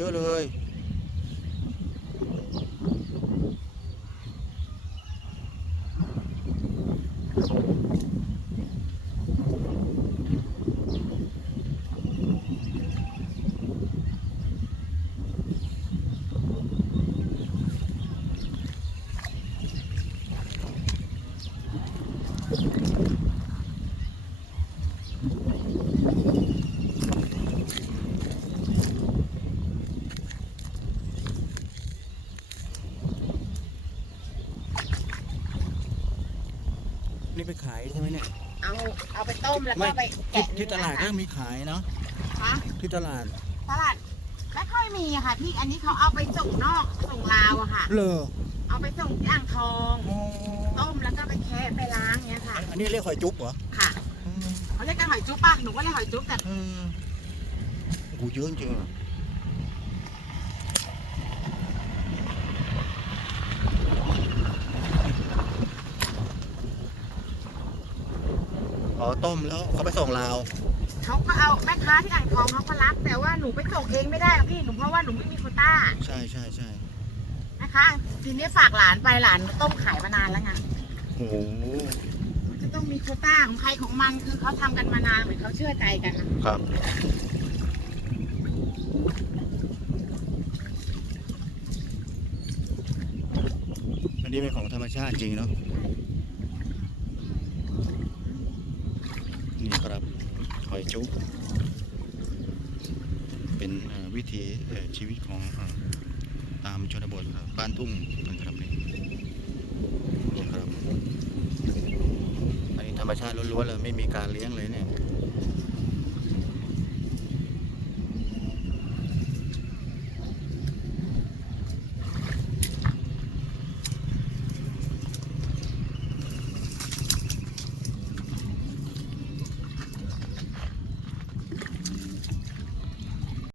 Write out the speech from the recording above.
เยอะเนี่ไปขายใช่ไหมเนี่ยเอาเอาไปต้มแล้วไม่ก็ไปที่แกะที่ตลาดก็มีขายเนาะคะที่ตลาดตลาดไม่ค่อยมีอะค่ะพี่อันนี้เขาเอาไปส่งนอกส่งลาวอะค่ะ เลอเอาไปส่งที่อ่างทองอ๋อต้มแล้วก็ไปแคะไปล้างเงี้ยค่ะ อันนี้เรียกหอยจุ๊บเหรอค่ะอืมเขาเรียกกันหอยจุ๊บป่ะหนูก็เรียกหอยจุ๊บแต่เออโอ้โหเยอะจริงๆ อะอ๋อต้มแล้วเขาไปส่งลาวเขาก็เอาแม่ค้าที่อ่างทองเขาก็รับ แต่ว่าหนูไปส่งเองไม่ได้อะพี่หนูเพราะว่าหนูไม่มีโควต้าใช่ใช่ใช่นะคะทีนี้ฝากหลานไปหลานต้มขายมานานแล้วไงโอ้โหจะต้องมีโควต้าของใครของมันคือเขาทำกันมานานเหมือนเขาเชื่อใจกันนะ ครับอันนี้เป็นของธรรมชาติจริงเนาะ นี่ครับหอยจุ๊บเป็นวิถีชีวิตของตามชนบทครับบ้านทุ่งนะครับนี่นี่ครับอันนี้ธรรมชาติล้วนๆเลยไม่มีการเลี้ยงเลยเนี่ย